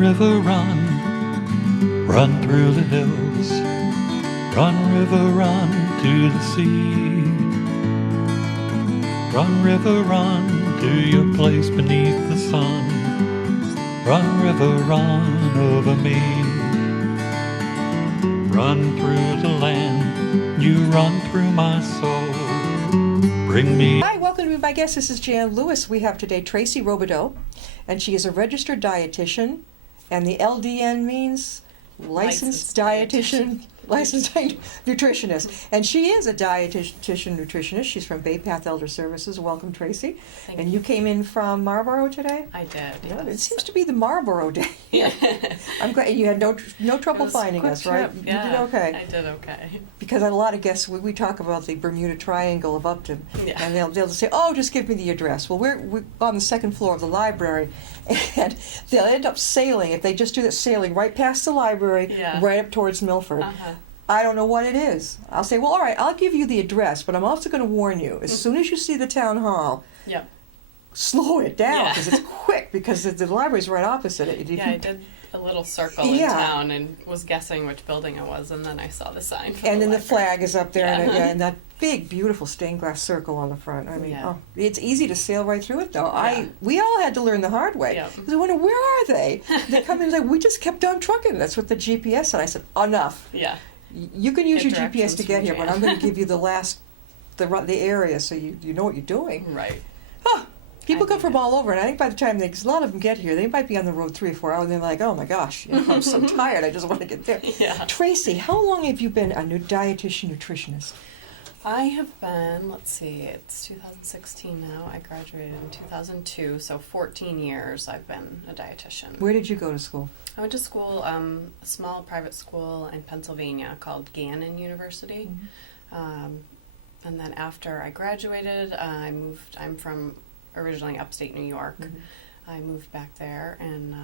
river, run, run through the hills. Run, river, run to the sea. Run, river, run to your place beneath the sun. Run, river, run over me. Run through the land, you run through my soul. Bring me. Hi, welcome to my guest. This is Jan Lewis. We have today Traci Robidoux, and she is a registered dietitian, and the LDN means licensed dietitian. Licensed nutritionist. And she is a dietitian nutritionist. She's from Bay Path Elder Services. Welcome, Traci. Thank and you. You came in from Marlboro today? I did. Yeah, Yes. it seems to be the Marlboro day. Yeah. I'm glad you had no trouble finding us, right? Yeah, You did okay. I did okay. Because a lot of guests, we talk about the Bermuda Triangle of Upton, Yeah. and they'll say, "Oh, just give me the address." Well, we're on the second floor of the library, and they'll end up sailing if they just do that sailing right past the library, Yeah. right up towards Milford. Uh-huh. I don't know what it is. I'll say, well, all right, I'll give you the address, but I'm also going to warn you, as soon as you see the town hall, Yep. slow it down, Yeah. because it's quick, because the library's right opposite it. If Yeah, you- I did a little circle in town and was guessing which building it was, and then I saw the sign. For And then the library. flag is up there, Yeah. and that big, beautiful stained glass circle on the front. I mean, Yeah. it's easy to sail right through it, though. Yeah. We all had to learn the hard way. Yeah. Because I wonder, where are they? They come in and say, we just kept on trucking. That's what the GPS said. I said, enough. Yeah. You can use Get your GPS to directions get from here, but Jan. I'm going to give you the area so you know what you're doing. Right. Huh. People I come think from all over, and I think by the time cause a lot of them get here, they might be on the road 3 or 4 hours, and they're like, oh my gosh, I'm so tired, I just want to get there. Yeah. Traci, how long have you been a dietitian nutritionist? I have been, let's see, it's 2016 now. I graduated in 2002, so 14 years I've been a dietitian. Where did you go to school? I went to school, a small private school in Pennsylvania called Gannon University. And then after I graduated, I moved. I'm from originally upstate New York. I moved back there and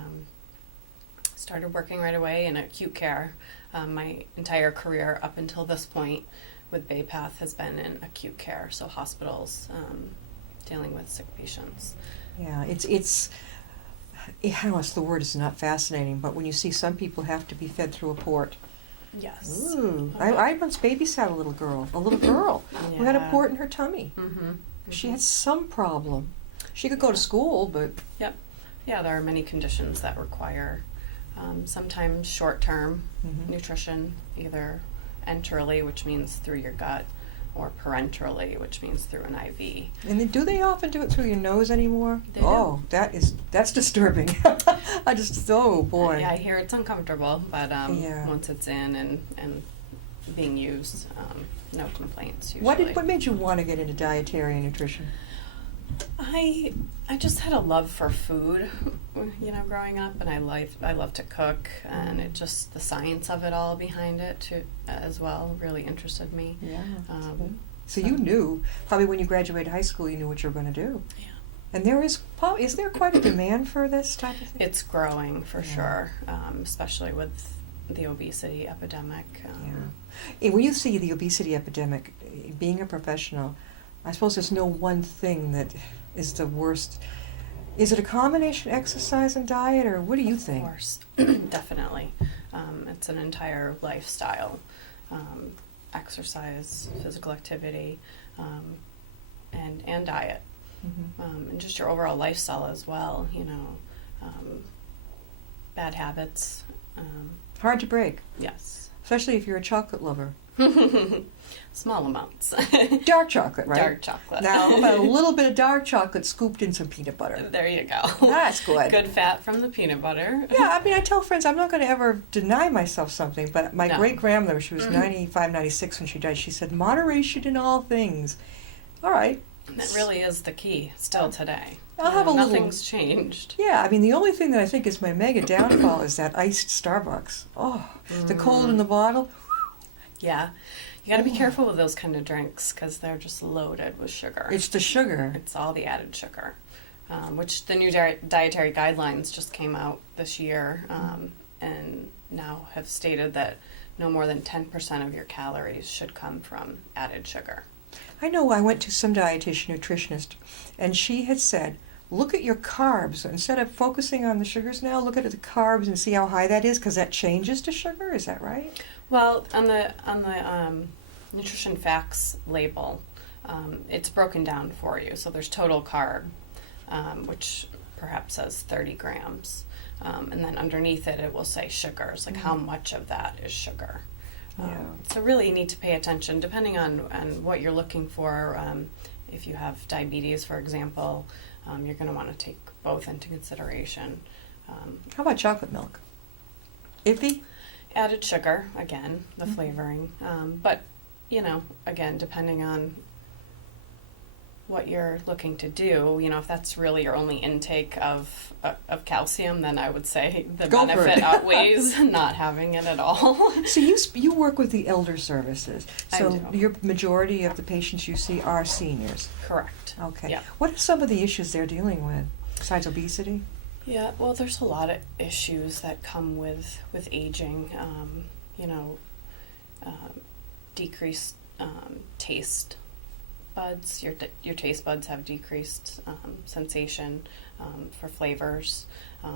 started working right away in acute care. My entire career up until this point with Bay Path has been in acute care, so hospitals dealing with sick patients. Yeah, it's I don't know if the word is not fascinating, but when you see some people have to be fed through a port. Yes. Ooh. I once babysat a little girl who had a Yeah. port in her tummy. She had some problem. She could go to school, but... Yep. Yeah, there are many conditions that require sometimes short-term nutrition, either enterally, which means through your gut, or parenterally, which means through an IV. And then do they often do it through your nose anymore? They do. Oh, that's disturbing. Oh boy. Yeah, I hear it's uncomfortable, but Yeah. once it's in and being used, no complaints usually. What made you want to get into dietary nutrition? I just had a love for food, growing up, and I love to cook, and it just the science of it all behind it too, as well, really interested me. Yeah. So you knew probably when you graduated high school, you knew what you were going to do. Yeah. And is there quite a demand for this type of thing? It's growing for sure, especially with the obesity epidemic. And when you see the obesity epidemic, being a professional, I suppose there's no one thing that is the worst. Is it a combination exercise and diet, or what do you think? Of course, definitely. It's an entire lifestyle, exercise, physical activity, and diet, and just your overall lifestyle as well. Bad habits. Hard to break, Yes. especially if you're a chocolate lover. Small amounts. Dark chocolate, right? Dark chocolate. Now, about a little bit of dark chocolate scooped in some peanut butter. There you go. That's good. Good fat from the peanut butter. Yeah, I mean, I tell friends I'm not going to ever deny myself something, but my No. great-grandmother, she was 95, 96 when she died, she said, moderation in all things. All right. That really is the key still today. I'll have a little... Nothing's changed. Yeah, I mean, the only thing that I think is my mega downfall is that iced Starbucks. Oh, the cold in the bottle. Yeah. You got to be careful with those kind of drinks because they're just loaded with sugar. It's the sugar. It's all the added sugar, which the new dietary guidelines just came out this year and now have stated that no more than 10% of your calories should come from added sugar. I know I went to some dietitian nutritionist, and she had said, look at your carbs. Instead of focusing on the sugars now, look at the carbs and see how high that is, because that changes to sugar. Is that right? Well, on the nutrition facts label, it's broken down for you. So there's total carb, which perhaps says 30 grams. And then underneath it, it will say sugars, like how much of that is sugar. Yeah. So really you need to pay attention, depending on what you're looking for. If you have diabetes, for example, you're going to want to take both into consideration. How about chocolate milk? Iffy? Added sugar, again, the flavoring. But, again, depending on what you're looking to do, if that's really your only intake of calcium, then I would say the Go for benefit it. outweighs not having it at all. So you work with the elder services. So I do. your majority of the patients you see are seniors. Correct. Okay. Yeah. What are some of the issues they're dealing with besides obesity? Yeah, well, there's a lot of issues that come with aging. Decreased taste buds. Your taste buds have decreased sensation for flavors.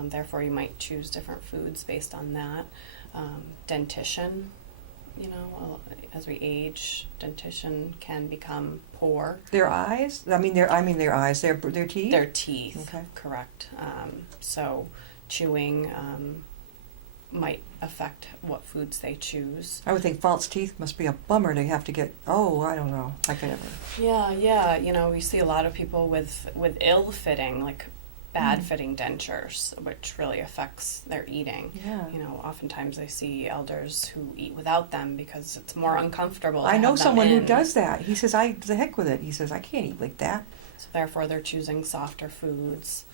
Therefore, you might choose different foods based on that. Dentition. As we age, dentition can become poor. Their eyes? Their eyes. Their teeth? Their teeth, Okay. correct. So chewing might affect what foods they choose. I would think false teeth must be a bummer to have to get, I don't know. I could ever. Yeah. We see a lot of people with ill-fitting, like bad-fitting dentures, which really affects their eating. Yeah. Oftentimes I see elders who eat without them because it's more uncomfortable. I to know have them someone who in. does that. He says, the heck with it. He says, I can't eat like that. So therefore, they're choosing softer foods.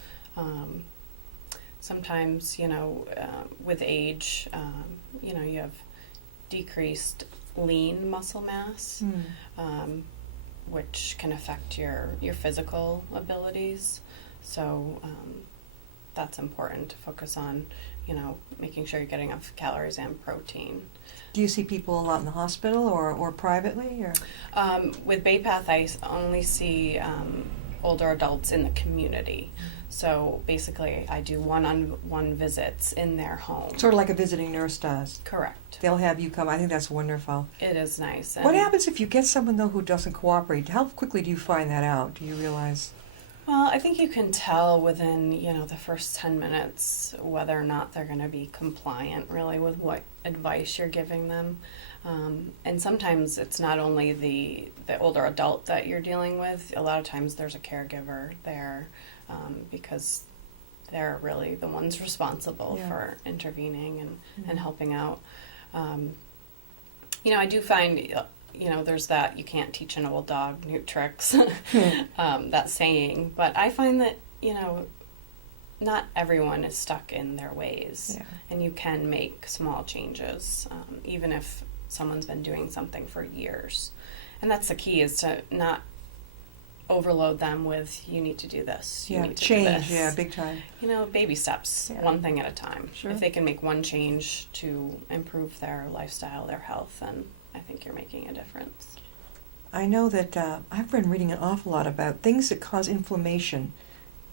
Sometimes, with age, you have decreased lean muscle mass, which can affect your physical abilities. So that's important to focus on, making sure you're getting enough calories and protein. Do you see people a lot in the hospital or privately? Or? With BayPath, I only see older adults in the community. So basically, I do one-on-one visits in their home. Sort of like a visiting nurse does. Correct. They'll have you come. I think that's wonderful. It is nice. What happens if you get someone, though, who doesn't cooperate? How quickly do you find that out? Do you realize? Well, I think you can tell within, the first 10 minutes whether or not they're going to be compliant, really, with what advice you're giving them. And sometimes it's not only the older adult that you're dealing with. A lot of times there's a caregiver there because they're really the ones responsible for intervening and helping out. I do find... there's that you can't teach an old dog new tricks, that saying. But I find that, not everyone is stuck in their ways. Yeah. And you can make small changes, even if someone's been doing something for years. And that's the key, is to not overload them with, you need to do this, you need to change, do this. Yeah, big time. Baby steps, one thing at a time. Sure. If they can make one change to improve their lifestyle, their health, then I think you're making a difference. I know that I've been reading an awful lot about things that cause inflammation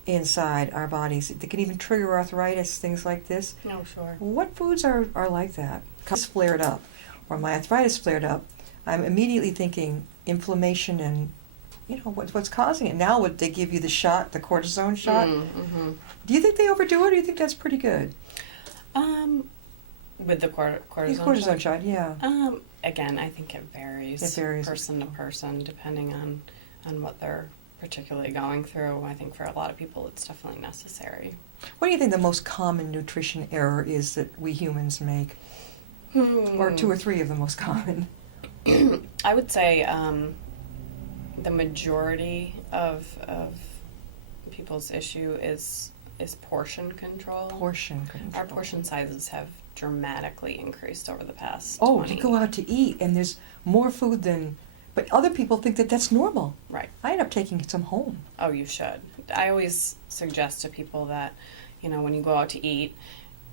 inside our bodies. They can even trigger arthritis, things like this. Oh, sure. What foods are like that? It's flared up, or my arthritis flared up, I'm immediately thinking inflammation and, what's causing it. Now would they give you the shot, the cortisone shot? Mm-hmm. Do you think they overdo it, or do you think that's pretty good? With the cortisone shot, yeah. Again, I think it varies. It varies. Person to person, depending on what they're particularly going through. I think for a lot of people it's definitely necessary. What do you think the most common nutrition error is that we humans make? Or two or three of the most common? I would say the majority of people's issue is portion control. Portion control. Our portion sizes have dramatically increased over the past 20. You go out to eat and there's more food than... But other people think that that's normal. Right. I end up taking some home. Oh, you should. I always suggest to people that, when you go out to eat,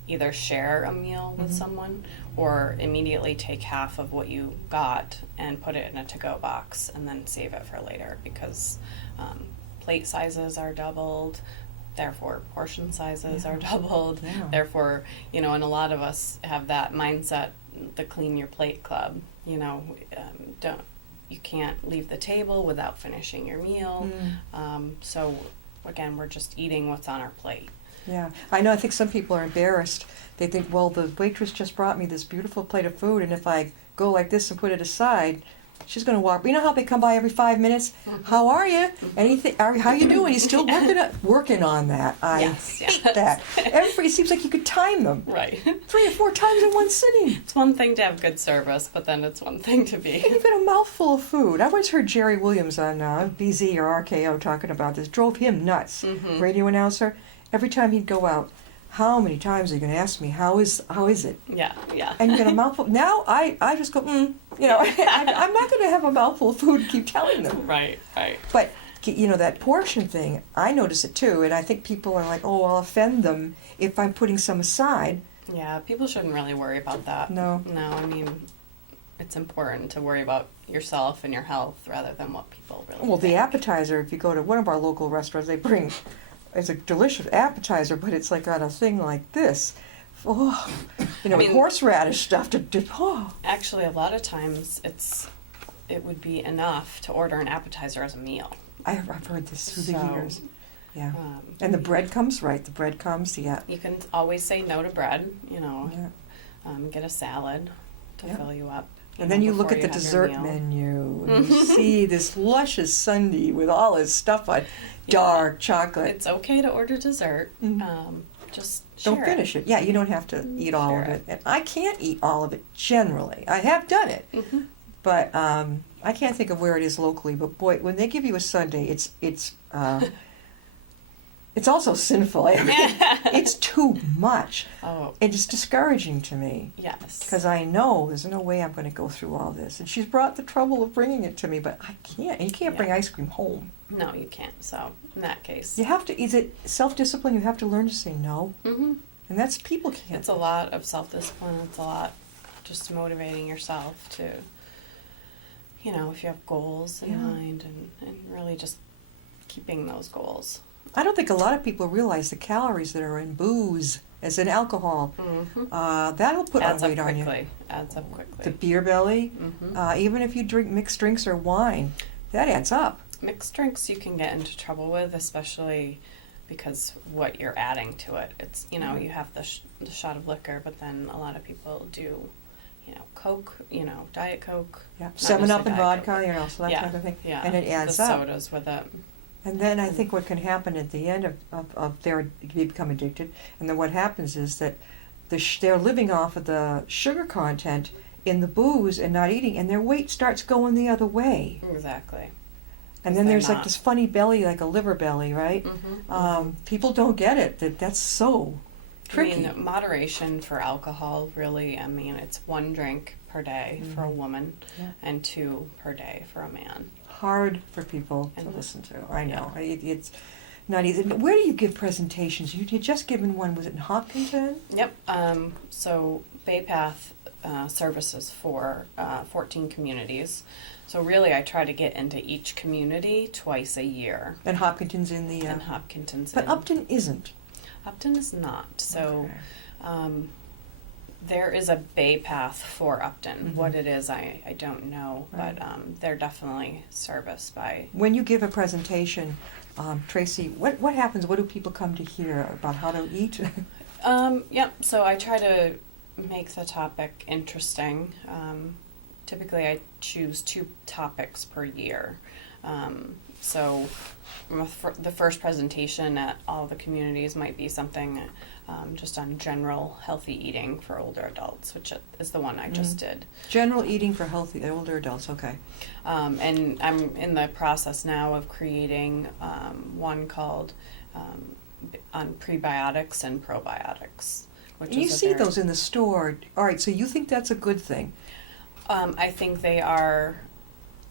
either share a meal with someone or immediately take half of what you got and put it in a to-go box and then save it for later, because plate sizes are doubled, therefore portion sizes are doubled. Yeah. Therefore, and a lot of us have that mindset, the Clean Your Plate Club. You can't leave the table without finishing your meal. So again, we're just eating what's on our plate. Yeah, I know. I think some people are embarrassed. They think, well, the waitress just brought me this beautiful plate of food, and if I go like this and put it aside, she's going to walk. You know how they come by every 5 minutes? How are you? Anything? How you doing? He's still working on that. I hate that. It seems like you could time them. Right. 3 or 4 times in one sitting. It's one thing to have good service, but then it's one thing to be. And you've got a mouthful of food. I once heard Jerry Williams on BZ or RKO talking about this. Drove him nuts. Radio announcer. Every time he'd go out, how many times are you going to ask me, how is it? Yeah. And you get a mouthful. Now I just go, I'm not going to have a mouthful of food and keep telling them. Right. But, that portion thing, I notice it too, and I think people are like, oh, I'll offend them if I'm putting some aside. Yeah, people shouldn't really worry about that. No, I mean, it's important to worry about yourself and your health rather than what people really Well, think. the appetizer, if you go to one of our local restaurants, they bring... It's a delicious appetizer, but it's like on a thing like this. Oh, horseradish stuff to dip. Oh. Actually, a lot of times it would be enough to order an appetizer as a meal. I've heard this through the years. Yeah. And the bread comes, right? The bread comes, yeah. You can always say no to bread, Yeah. Get a salad to fill you up. And then you look at the dessert menu and you see this luscious sundae with all this stuff on dark chocolate. It's okay to order dessert. Just don't finish it. Yeah, you don't have to eat all of it. And I can't eat all of it generally. I have done it. But I can't think of where it is locally. But boy, when they give you a sundae, it's also sinful. I mean, it's too much. Oh. It's discouraging to me. Yes. Because I know there's no way I'm going to go through all this. And she's brought the trouble of bringing it to me, but I can't. And you can't bring ice cream home. No, you can't. So, in that case. You have to, is it self-discipline? You have to learn to say no. And that's, people can't. It's a lot of self-discipline. It's a lot just motivating yourself to, if you have goals in mind and really just keeping those goals. I don't think a lot of people realize the calories that are in booze, as in alcohol. That'll put on weight on you. Adds up quickly. The beer belly, even if you drink mixed drinks or wine, that adds up. Mixed drinks you can get into trouble with, especially because what you're adding to it. It's, you have the shot of liquor, but then a lot of people do, Coke, Diet Coke. Yeah, 7-Up and vodka, so that kind of thing. Yeah, and it adds the up. sodas with it. And then I think what can happen at the end of they become addicted, and then what happens is that they're living off of the sugar content in the booze and not eating, and their weight starts going the other way. Exactly. And then there's like this funny belly, like a liver belly, right? People don't get it. That's so tricky. I mean, moderation for alcohol, really, it's 1 drink per day for a woman and 2 per day for a man. Hard for people to listen to. I know. It's not easy. Where do you give presentations? You just given one, was it in Hopkinton? Yep. So Bay Path services for 14 communities. So really I try to get into each community twice a year. And Hopkinton's in the... And Hopkinton's But Upton isn't. Upton is not. So Okay. there is a Bay Path for Upton. What it is, I don't know, but they're definitely serviced by... When you give a presentation, Traci, what happens? What do people come to hear about how to eat? Yep, so I try to make the topic interesting. Typically I choose 2 topics per year. So the first presentation at all the communities might be something just on general healthy eating for older adults, which is the one I just did. General eating for healthy older adults, okay. And I'm in the process now of creating one called on prebiotics and probiotics. And you see those in the store. All right, so you think that's a good thing? I think they are.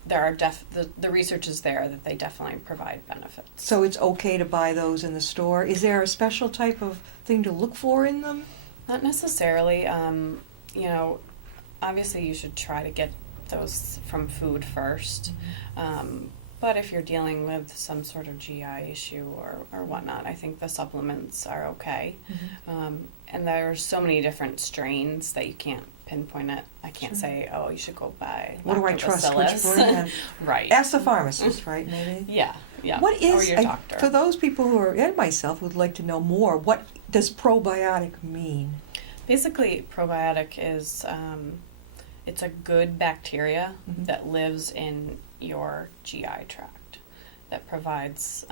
The research is there that they definitely provide benefits. So it's okay to buy those in the store. Is there a special type of thing to look for in them? Not necessarily. Obviously you should try to get those from food first. But if you're dealing with some sort of GI issue or whatnot, I think the supplements are okay. And there are so many different strains that you can't pinpoint it. I can't say, oh, you should go buy What do I trust? Which lactobacillus. brand? Right. Ask the pharmacist, right? Maybe. Yeah. What or is your doctor. for those people who are, and myself, would like to know more? What does probiotic mean? Basically, probiotic is it's a good bacteria that lives in your GI tract that provides,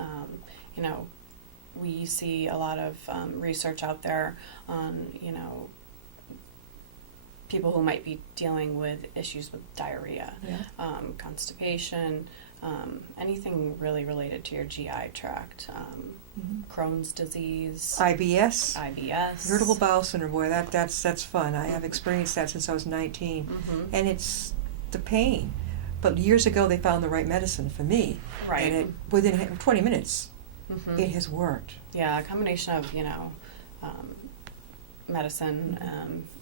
we see a lot of research out there on, people who might be dealing with issues with diarrhea, constipation, anything really related to your GI tract, Crohn's disease, IBS, irritable bowel syndrome. Boy, that's fun. I have experienced that since I was 19, and it's the pain. But years ago, they found the right medicine for me, and within 20 minutes, it has worked. Yeah, a combination of medicine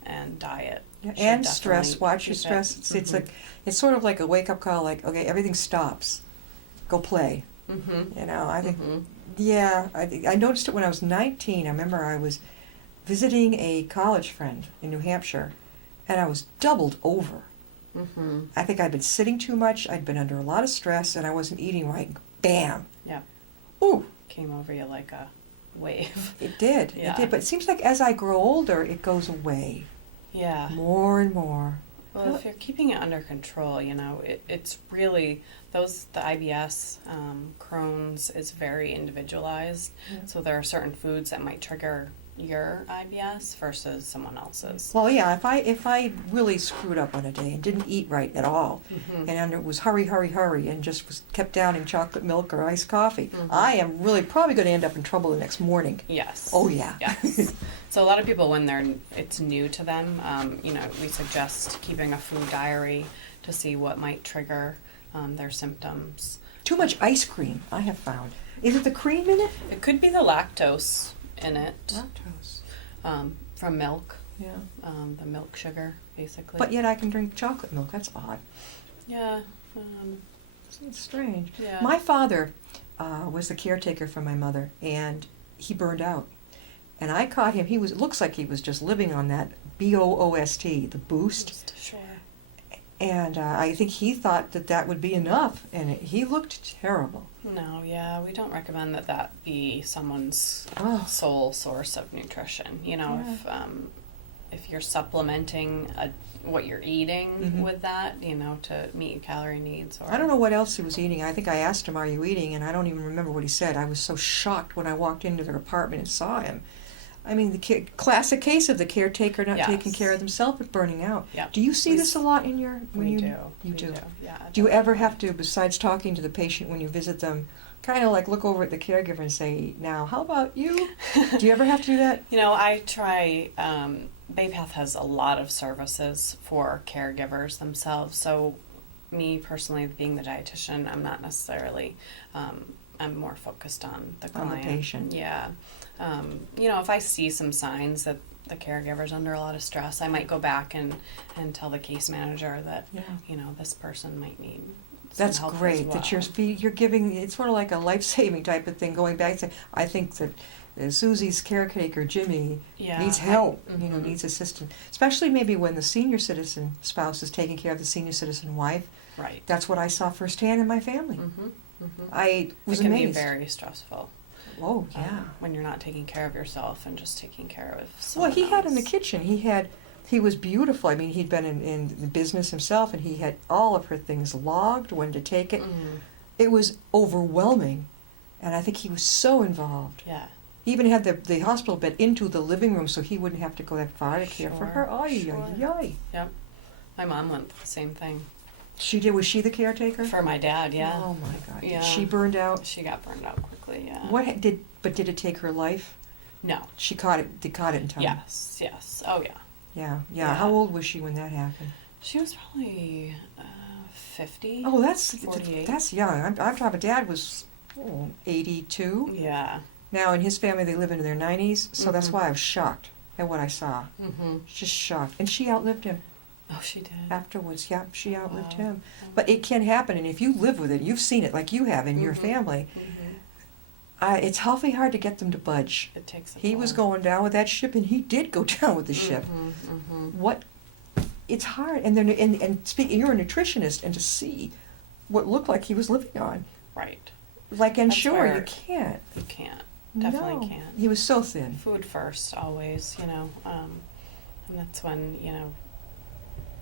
and diet. Yeah, and stress. Watch your stress. It's sort of like a wake up call. Like, okay, everything stops. Go play. I think. Yeah, I noticed it when I was 19. I remember I was visiting a college friend in New Hampshire, and I was doubled over. I think I'd been sitting too much. I'd been under a lot of stress, and I wasn't eating right. Bam. Yeah. Ooh. Came over you like a wave. It did. Yeah. It did. But it seems like as I grow older, it goes away. Yeah. More and more. Well, if you're keeping it under control, it's really the IBS, Crohn's is very individualized. So there are certain foods that might trigger your IBS versus someone else's. Well, yeah, if I really screwed up on a day and didn't eat right at all, and it was hurry, and just kept downing chocolate milk or iced coffee, I am really probably going to end up in trouble the next morning. Yes. Oh, yeah. Yes. So a lot of people, when it's new to them, we suggest keeping a food diary to see what might trigger their symptoms. Too much ice cream, I have found. Is it the cream in it? It could be the lactose in it. Lactose. From milk. Yeah. The milk sugar, basically. But yet I can drink chocolate milk. That's odd. Yeah. It's strange. Yeah. My father was the caretaker for my mother, and he burned out. And I caught him. It looks like he was just living on that Boost, the Boost. Sure. And I think he thought that would be enough, and he looked terrible. No, yeah, we don't recommend that be someone's sole source of nutrition. If you're supplementing what you're eating with that, to meet your calorie needs. Or I don't know what else he was eating. I think I asked him, "Are you eating?" And I don't even remember what he said. I was so shocked when I walked into their apartment and saw him. I mean, the classic case of the caretaker not taking care of themselves but burning out. Yep. Do you see this a lot in your... We do. You do. Yeah. Do you ever have to, besides talking to the patient when you visit them, kind of like look over at the caregiver and say, now, how about you? Do you ever have to do that? I try... Baypath has a lot of services for caregivers themselves. So me personally, being the dietitian, I'm not necessarily... I'm more focused on the client. On the patient. Yeah. If I see some signs that the caregiver's under a lot of stress, I might go back and tell the case manager that, this person might need some That's help great as well. that you're giving, it's sort of like a life-saving type of thing, going back and saying, I think that Susie's caretaker, Jimmy, needs help, needs assistance. Especially maybe when the senior citizen spouse is taking care of the senior citizen wife. Right. That's what I saw firsthand in my family. I was amazed. It can be very stressful. Oh, yeah. When you're not taking care of yourself and just taking care of someone Well, he else. had in the kitchen, he was beautiful. I mean, he'd been in the business himself, and he had all of her things logged, when to take it. It was overwhelming, and I think he was so involved. Yeah. He even had the hospital bed into the living room so he wouldn't have to go that far to care for her. Yep. My mom went through the same thing. She did. Was she the caretaker? For my dad, yeah. Oh my God. Yeah. She burned out. She got burned out quickly, yeah. Did it take her life? No. She caught it in time. Yes. Oh, yeah. Yeah. How old was she when that happened? She was probably 50. Oh, that's 48. That's young. I'm talking. Dad was 82. Yeah. Now in his family they live into their 90s, so that's why I was shocked at what I saw. Mm-hmm. Just shocked. And she outlived him. Oh, she did. Afterwards, yeah, she outlived Wow. him. But it can happen, and if you live with it, you've seen it like you have in your family. It's awfully hard to get them to budge. It takes a He was toll. going down with that ship, and he did go down with the ship. What? It's hard, and then you're a nutritionist, and to see what looked like he was living on, Right. like, and That's sure, where you can't. You can't. Definitely No. can't. He was so thin. Food first, always, and that's when,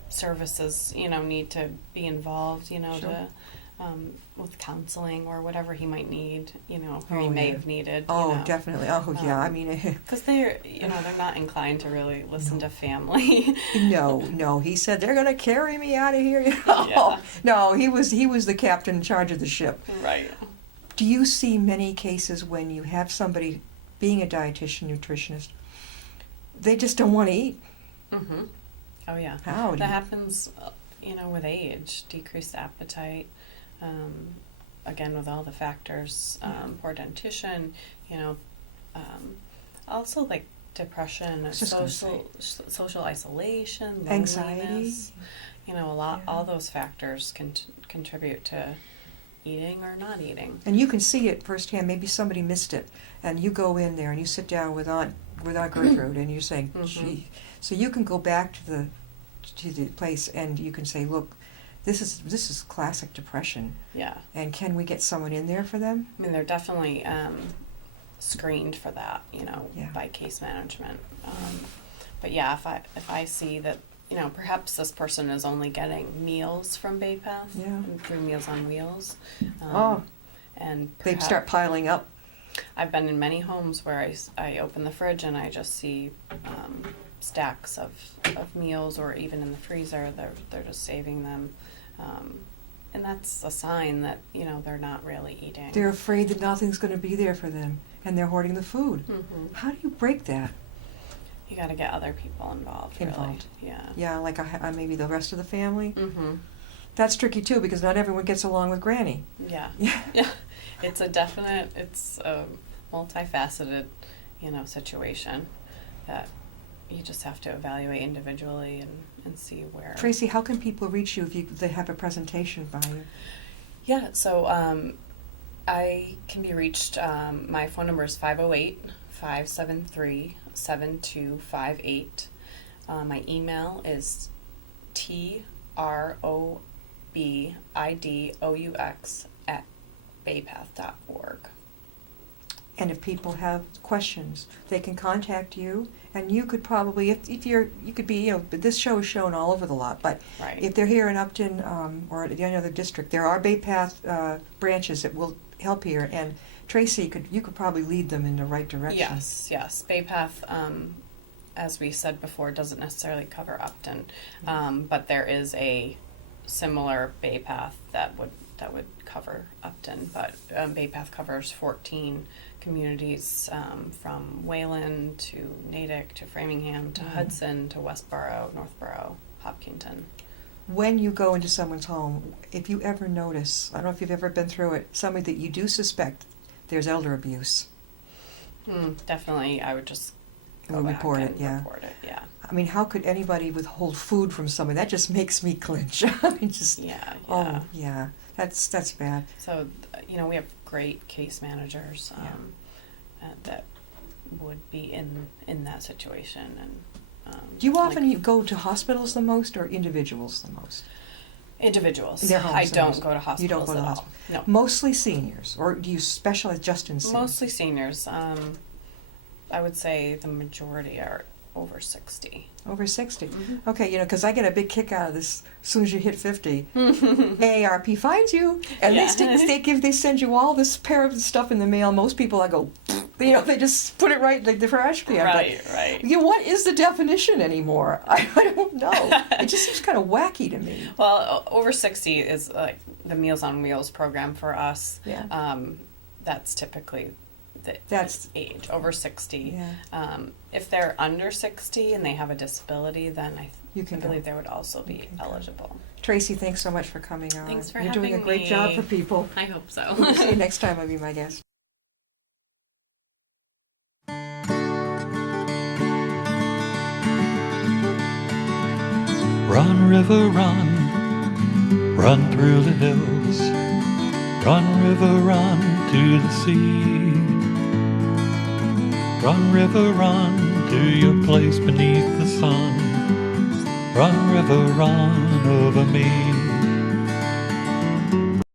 services, need to be involved, Sure. to, with counseling or whatever he might need, or Oh, he may yeah. have needed. Oh, definitely. Oh, yeah. I mean, Because they're not inclined to really listen to family. no. He said they're gonna carry me out of here. Yeah. No, he was the captain in charge of the ship. Right. Do you see many cases when you have somebody being a dietitian, nutritionist, they just don't want to eat? Mm-hmm. Oh, yeah. How? That happens, with age, decreased appetite, again, with all the factors, poor dentition, also like depression, social isolation, loneliness, anxiety. all those factors can contribute to eating or not eating. And you can see it firsthand. Maybe somebody missed it, and you go in there and you sit down with Aunt Gertrude, and you're saying, "Gee," so you can go back to the place and you can say, "Look, this is classic depression. Yeah. And can we get someone in there for them?" I mean, they're definitely screened for that, Yeah. by case management. But yeah, if I see that, perhaps this person is only getting meals from Bay Path, Yeah. through Meals on Wheels, and They start piling up. I've been in many homes where I open the fridge and I just see stacks of meals, or even in the freezer, they're just saving them. And that's a sign that, they're not really eating. They're afraid that nothing's going to be there for them, and they're hoarding the food. Mm-hmm. How do you break that? You got to get other people involved, really. Yeah. Yeah, like maybe the rest of the family. Mm-hmm. That's tricky too, because not everyone gets along with Granny. Yeah. Yeah. Yeah. It's a multifaceted, situation that you just have to evaluate individually and see where. Traci, how can people reach you if they have a presentation by you? Yeah, so I can be reached, my phone number is 508-573-7258. My email is trobidoux@baypath.org. And if people have questions, they can contact you, and you could probably, if you could be, this show is shown all over the lot, but Right. if they're here in Upton or any other district, there are Bay Path branches that will help here, and Traci, you could probably lead them in the right direction. Yes. Bay Path, as we said before, doesn't necessarily cover Upton, but there is a similar Bay Path that would cover Upton, but Bay Path covers 14 communities, from Wayland to Natick to Framingham to Hudson to Westboro, Northboro, Hopkinton. When you go into someone's home, if you ever notice, I don't know if you've ever been through it, somebody that you do suspect there's elder abuse. Definitely, I would just go We'll back report and it, yeah. report it, yeah. I mean, how could anybody withhold food from somebody? That just makes me clinch. I mean, just, Yeah. oh, yeah, that's bad. So, we have great case managers that would be in that situation. And Do you often you go to hospitals the most or individuals the most? Individuals. Their homes I the don't most. go to hospitals You don't go to at the all. hospital. No. Mostly seniors, or do you specialize just in seniors? Mostly seniors. I would say the majority are over 60. Over 60. Mm-hmm. Okay, because I get a big kick out of this. As soon as you hit 50, AARP finds you, and Yeah. they send you all this pair of stuff in the mail. Most people, I go, they just put it right like the trash can. Right. What is the definition anymore? I don't know. It just seems kind of wacky to me. Well, over 60 is like the Meals on Wheels program for us. Yeah. That's typically That's age, over 60. Yeah. If they're under 60 and they have a disability, then I can believe go. they would also be can go. eligible. Traci, thanks so much for coming on. Thanks for You're having doing a great me. job for people. I hope so. We'll see you next time I'll be my guest. Run Run, river, run. Run through the hills. Run, river, run to the sea. Run, river, run to your place beneath the sun. Run, river, run over me.